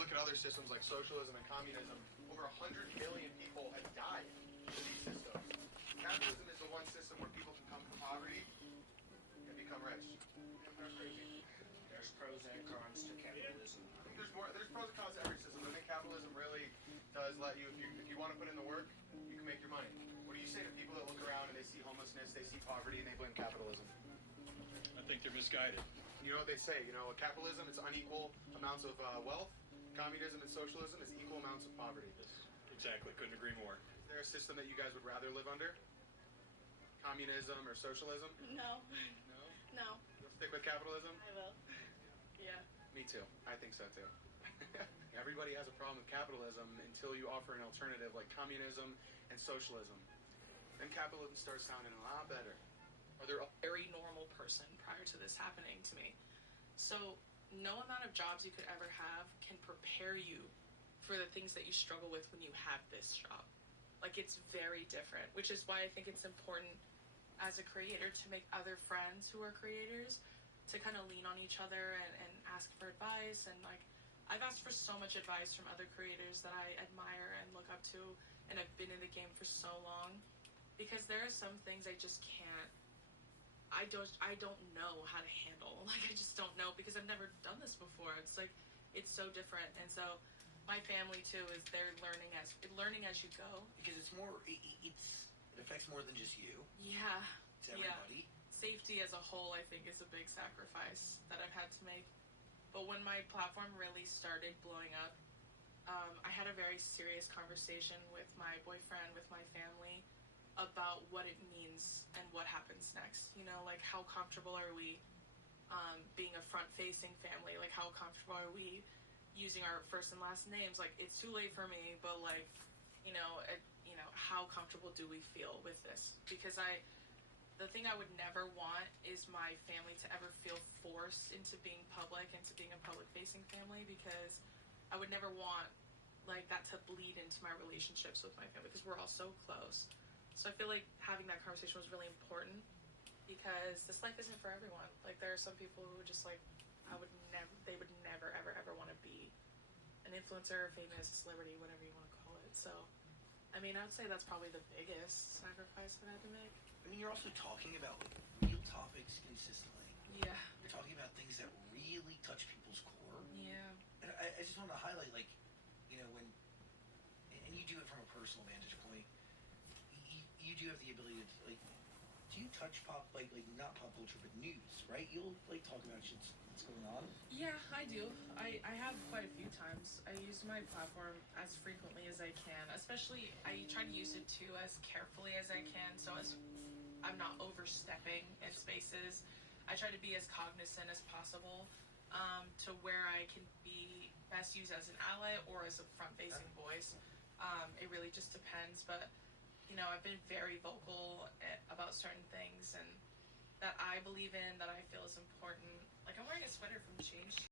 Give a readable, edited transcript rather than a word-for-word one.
look at other systems like socialism and communism, over 100 million people have died in these systems. Capitalism is the one system where people can come from poverty and become rich. That's crazy. There's pros and cons to capitalism. I think there's pros and cons to every system. I think capitalism really does let you, if you want to put in the work, you can make your money. What do you say to people that look around and they see homelessness, they see poverty, and they blame capitalism? I think they're misguided. You know what they say, capitalism is unequal amounts of wealth. Communism and socialism is equal amounts of poverty. Exactly, couldn't agree more. Is there a system that you guys would rather live under? Communism or socialism? No. No? No. You'll stick with capitalism? I will. Yeah. Me too. I think so too. Everybody has a problem with capitalism until you offer an alternative like communism and socialism. Then capitalism starts sounding a lot better. Are there a very normal person prior to this happening to me? So no amount of jobs you could ever have can prepare you for the things that you struggle with when you have this job. Like, it's very different, which is why I think it's important as a creator to make other friends who are creators, to kind of lean on each other and ask for advice. And like, I've asked for so much advice from other creators that I admire and look up to, and I've been in the game for so long, because there are some things I just can't, I don't know how to handle. Like, I just don't know, because I've never done this before. It's like, it's so different. And so my family too is they're learning as you go. Because it's more, it affects more than just you. Yeah. It's everybody. Yeah. Safety as a whole, I think, is a big sacrifice that I've had to make. But when my platform really started blowing up, I had a very serious conversation with my boyfriend, with my family, about what it means and what happens next. Like, how comfortable are we being a front-facing family? Like, how comfortable are we using our first and last names? Like, it's too late for me, but like, how comfortable do we feel with this? Because the thing I would never want is my family to ever feel forced into being public, into being a public-facing family, because I would never want like that to bleed into my relationships with my family, because we're all so close. So I feel like having that conversation was really important, because this life isn't for everyone. Like, there are some people who just like, they would never ever want to be an influencer, famous, celebrity, whatever you want to call it. So I mean, I would say that's probably the biggest sacrifice that I had to make. I mean, you're also talking about like real topics consistently. Yeah. You're talking about things that really touch people's core. Yeah. And I just want to highlight, like, and you do it from a personal vantage point. You do have the ability to, like, do you touch like not pop culture, but news, right? You'll like talk about shit that's going on. Yeah, I do. I have quite a few times. I use my platform as frequently as I can. Especially, I try to use it too as carefully as I can, so as I'm not overstepping in spaces. I try to be as cognizant as possible, to where I can be best used as an ally or as a front-facing voice. It really just depends, but I've been very vocal about certain things and that I believe in, that I feel is important. Like, I'm wearing a sweater from Change